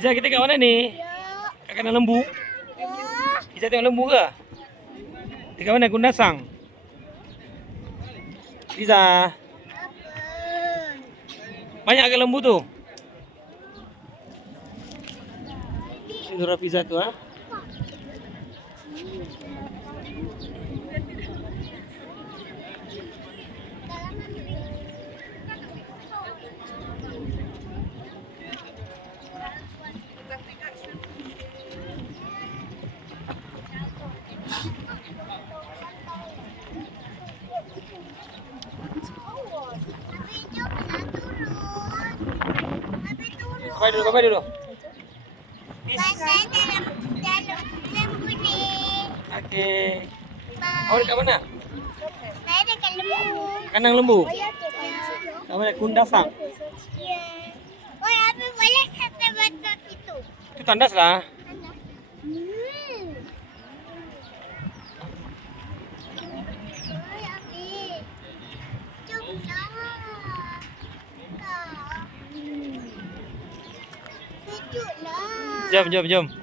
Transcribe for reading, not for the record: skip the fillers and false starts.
Iza, kita kat mana ni? Ya. Kat kandang lembu? Ya. Iza tengok lembu ke? Di kat mana? Kundasang? Iza, Apa? banyak ke lembu tu? Ini Nura Fiza tu, ha? Kau dulu. Pasal dalam lembu ni. Okey. Bye. Kau dekat mana? Saya dekat lembu. Kandang lembu? Ya. Kat mana? Kundasang? Ya. Oh, Abi boleh kata betul itu. Itu tandas lah. Oi, Abi. Jomlah. Kak. Sejuklah. Jom.